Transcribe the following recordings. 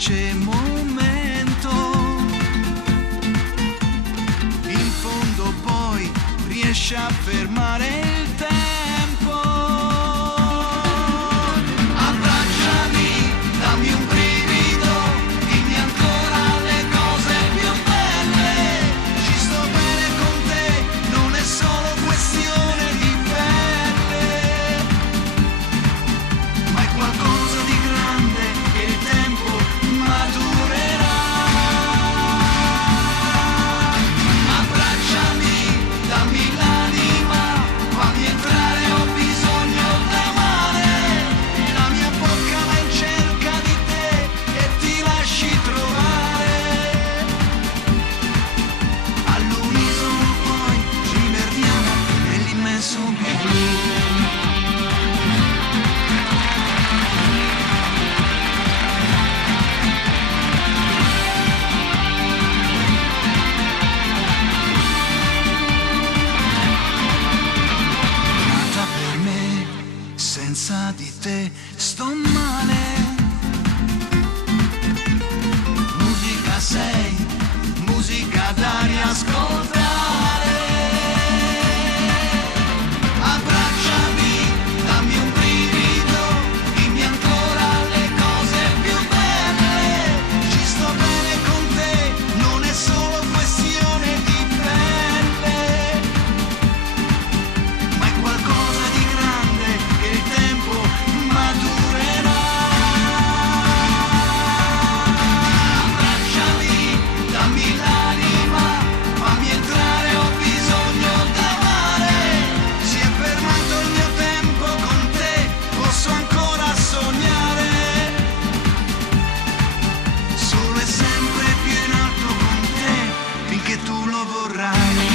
semplice momento. In fondo poi riesci a fermare il tempo. Abbracciami, dammi un brivido, dimmi ancora le cose più belle. Ci sto bene con te, non è solo questione di pelle, ma è qualcosa di grande che il tempo maturerà. Abbracciami, dammi l'anima, fammi entrare, ho bisogno d'amare. La mia bocca va in cerca di te e ti lasci trovare. All'unisono poi ci perdiamo nell'immenso blu. Nata per me, senza di te sto male. Musica sei, musica da riascoltare. Abbracciami, dammi un brivido, dimmi ancora le cose più belle. Ci sto bene con te, non è solo questione di pelle, ma è qualcosa di grande che il tempo maturerà. Abbracciami, dammi l'anima, fammi entrare, ho bisogno d'amare. Si è fermato il mio tempo con te, posso ancora sognare. Solo e sempre più in alto con te, finché tu lo vorrai.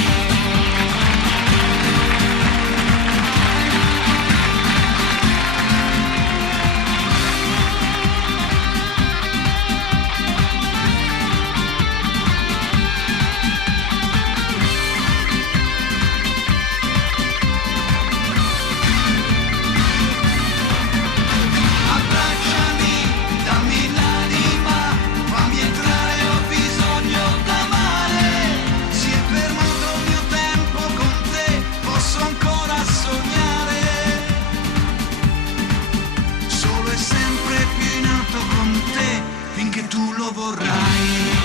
Abbracciami, dammi l'anima, fammi entrare, ho bisogno d'amare. Si è fermato il mio tempo con te, posso ancora sognare. Solo e sempre più in alto con te, finché tu lo vorrai.